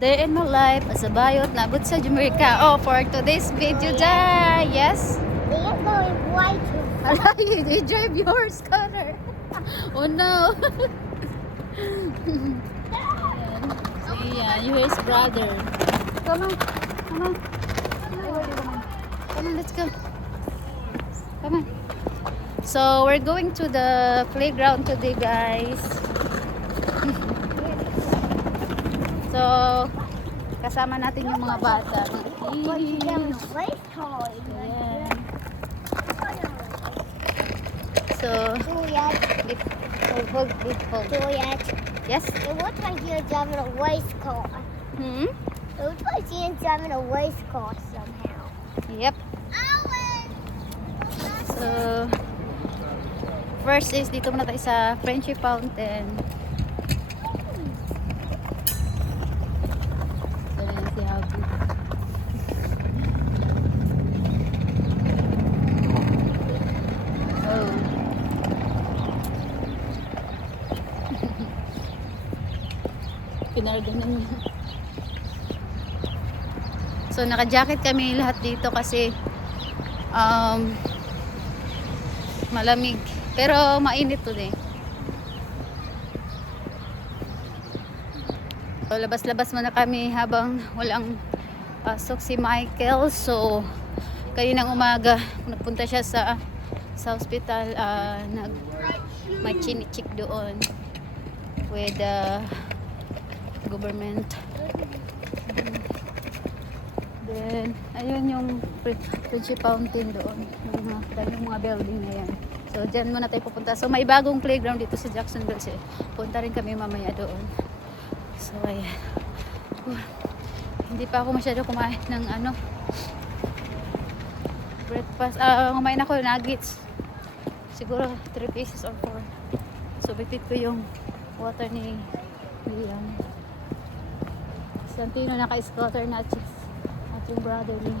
Day in my life as a bayot nabot sa Jamaica. Oh, for today's video, Jai. Yes? They are going white. Hala, you drive yours, Connor. Oh no. Yeah, you his brother. Come on, come on. Come on, let's go. Come on. So, we're going to the playground today, guys. So, kasama natin yung mga bata. What you doing? Race car. Ayan. So, Juliet. hold. Juliet. Yes? It looks like you're driving a race car. Hmm? It looks like you're driving a race car somehow. Yep. So, first is dito muna tayo sa Friendship Fountain. So, yan si Habu. Oh. Pinarganan niya. So, naka-jacket kami lahat dito kasi malamig. Pero mainit today. So, labas-labas muna kami habang walang pasok si Michael. So, kaninang umaga nagpunta siya sa hospital. May chinichik doon with the government. Then, ayun yung Friendship Fountain doon. Yung mga building na yan. So, dyan muna tayo pupunta. So, may bagong playground dito sa Jacksonville. So, punta rin kami mamaya doon. So, ayan. Hindi pa ako masyado kumain ng breakfast. Kumain ako nuggets. Siguro 3 pieces or 4. So, bitbit ko yung water ni Liam. Santino naka-scooter na chicks. At yung brother ni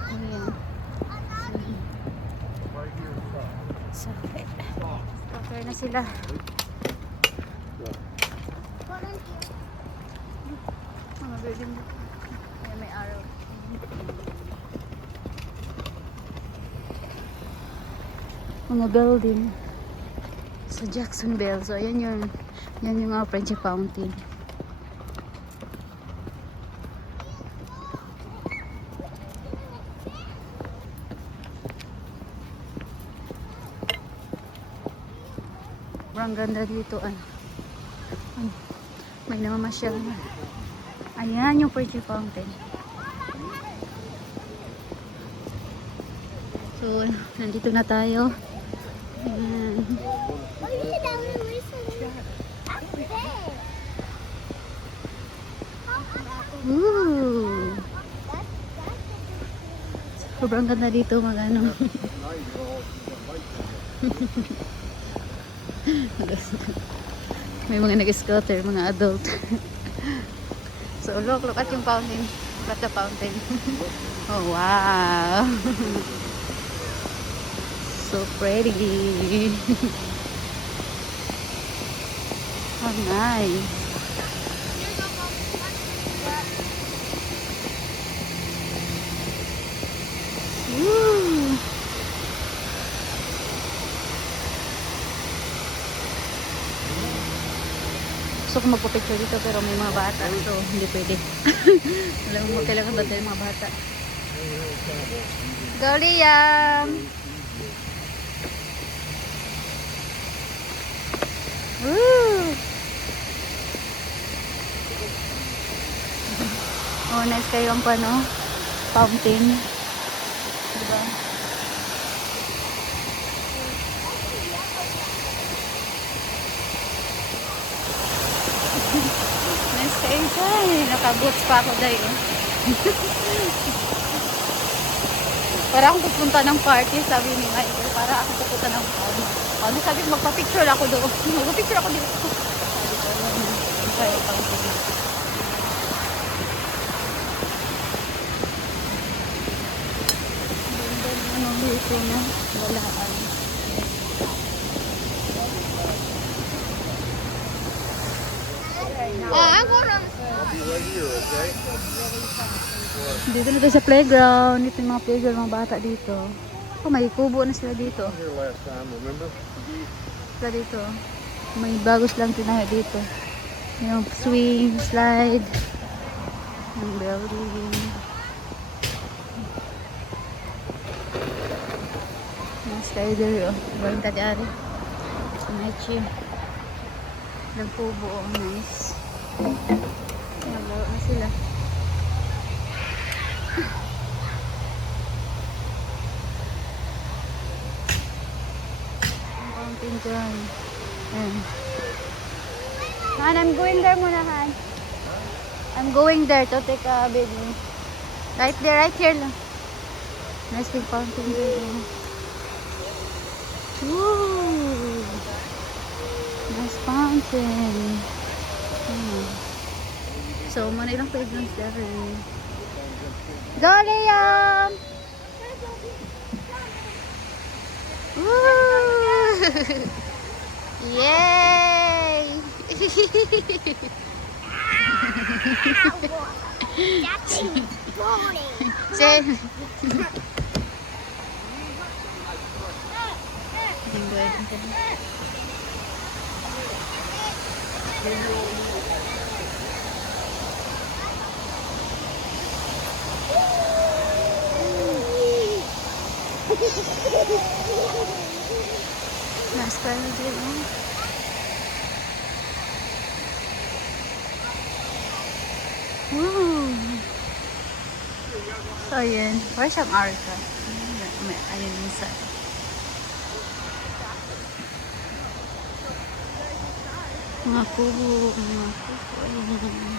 Liam. So, scooter na sila. Mga building dito. Ayan, may araw. Mga building sa Jacksonville. So, ayan yung Friendship Fountain. Ang ganda dito. May namamasyal na. Ayan yung Friendship Fountain. So, nandito na tayo. Ayan. Ooh. Sobrang ganda dito magano. May mga nag-scooter, mga adult. So, look at yung fountain. Look at the fountain. Oh, wow. So pretty. Oh, nice. Woo. Gusto ko magpapicture dito pero may mga bata. So, hindi pwede. Wala mo kailangan ba tayo mga bata. Go, Liam! Woo! Oh, nice kayo ang fountain. Diba? Nice kayo dyan. Nakaboots pa ako dahil. Para akong pupunta ng party, sabi ni Michael. Para akong pupunta ng party. Ano sabi ko, magpa-picture ako doon. Magpa-picture ako dito. Kaya pang sige. Anong dito na? Walaan. I'm going on. right here, okay? Dito na tayo sa playground. Dito yung mga playground, mga bata dito. Oh, may kubo na sila dito. Here last time, remember? Sila dito. May bagos lang tinayo dito. Yung swing, slide. Yung building. Yung slider, oh. Baling tadi-ari. Sa Mechi. Nagkubo, oh. Nice. Naglaro na sila. Ang fountain dyan. Ayan. Han, I'm going there muna, Han. I'm going there to take a baby. Right there, right here lang. Nice big fountain there. Woo! Nice fountain. So, muna ilang playgrounds there. Go, Liam! Woo! Yay! That's boring. Say, Mas kaya din, oh. Woo! So, ayan. Para siyang arca. Ayan minsan. Mga kubo. Mga kubo. Ayan.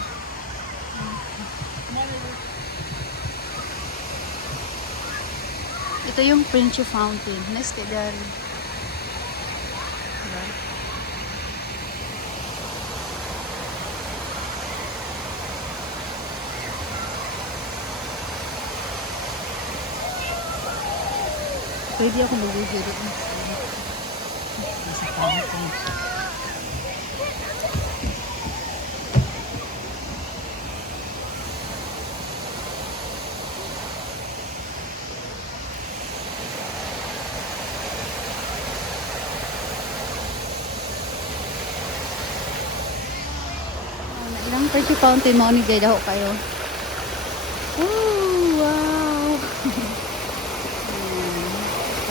Ito yung Princi Fountain. Nice kay Dari. Diba? Pwede ako mag-video doon. Sa fountain. Ilang Princi Fountain mo ni Jay daw kayo. Oh, wow!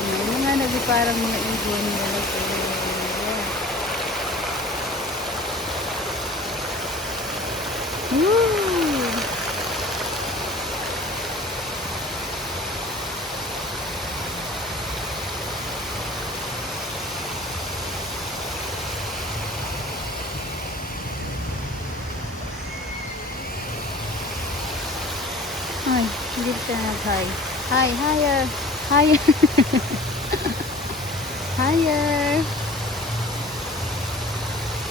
May mga naging parang mga ibon nila ito. Woo! Ay, hindi ka nag-hi. Hi, higher. Higher. Higher.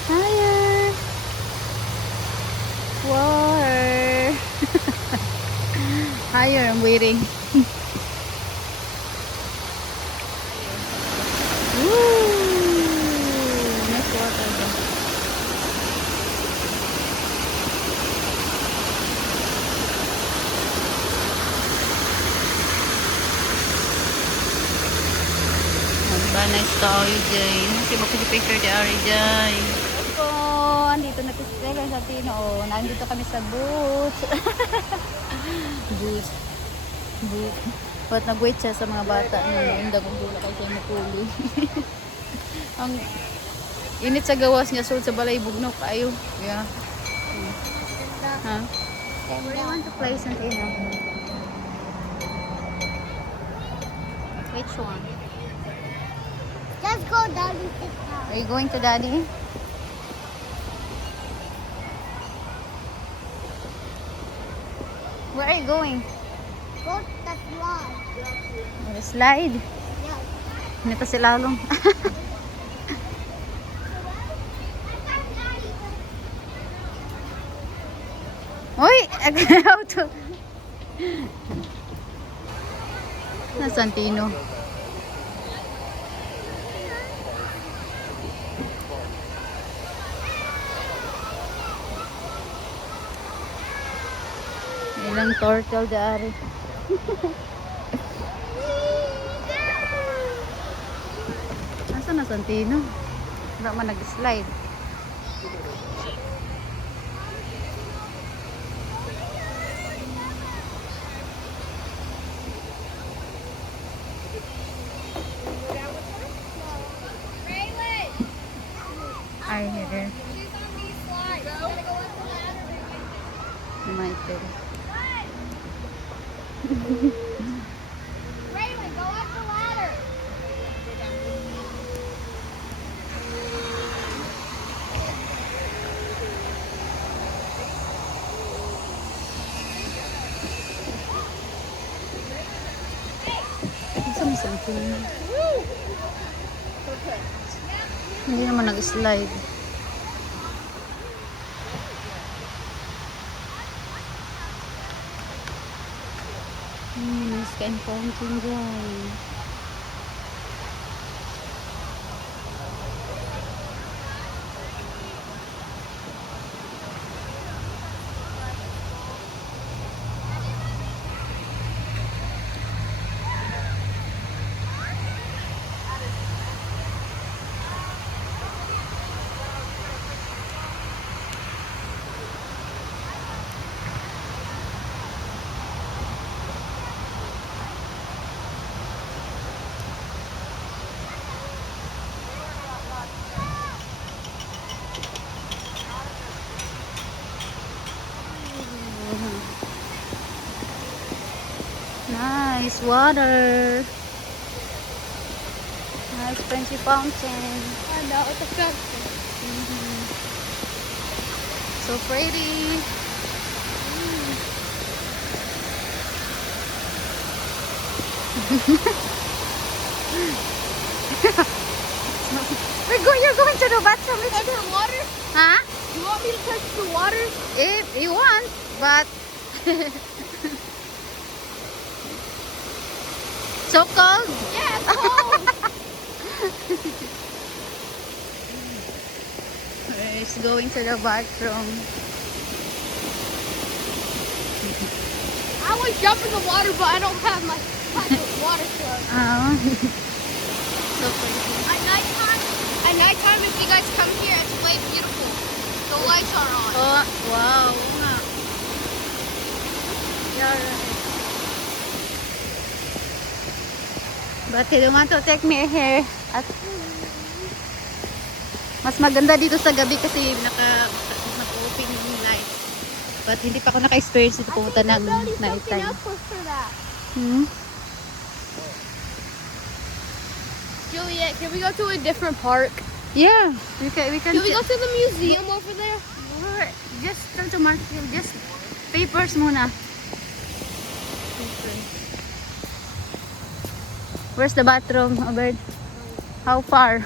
Higher. Water. Higher, I'm waiting. Woo! Nice water. Diba, nice tayo dyan. Kasi makikipicture di ari dyan. So, andito na kasi sa Tino. Oh, nandito kami sa booth. Booth. Booth. But nag-wait siya sa mga bata na yung dagong dula kasi siya mapuli. Ang init sa gawas niya, so sa balay bugno kayo. Yeah. Huh? Where do you want to play, Santino? Which one? Let's go down and sit down. Are you going to Daddy? Where are you going? Go to the slide. The slide? Yeah. Hindi pa si Lalong. Uy! How to... Nasaan Tino? Ilang turtle dari. Asa na Santino? Wala man nag-slide. Ay, here. She's on these slides. You gotta go up the ladder. Michael. Raymond, go up the ladder. Asa mo Santino? Hindi naman nag-slide. Sky fountain dyan. Nice water. Nice Frenchy fountain. I know, it's a fountain. So pretty. You're going to the bathroom. Touch the water? Huh? You want me to touch the water? If you want, but so cold. Yeah, it's cold. He's going to the bathroom. I would jump in the water, but I don't have my water club. So pretty. At nighttime, if you guys come here, it's way beautiful. The lights are on. Oh, wow. Oo nga. You're right. But he don't want to take me here. At mas maganda dito sa gabi kasi naka-open yung lights. But hindi pa ako naka-experience dito pumunta ng nighttime. for that. Hmm? Juliet, can we go to a different park? Yeah, we can Can we go to the museum over there? just tell to Mark, just papers muna. Where's the bathroom, Albert? How far?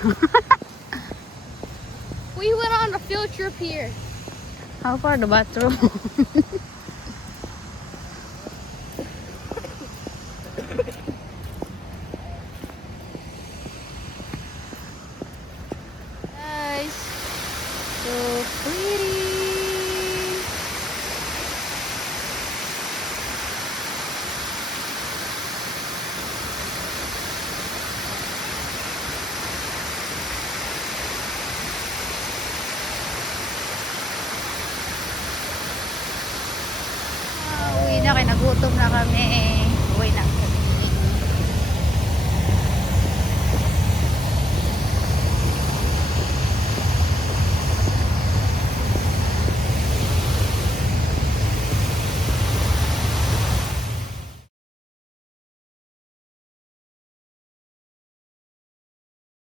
We went on a field trip here. How far the bathroom? Guys, so pretty. Uwi na, kaya nagutom na kami. Uwi na.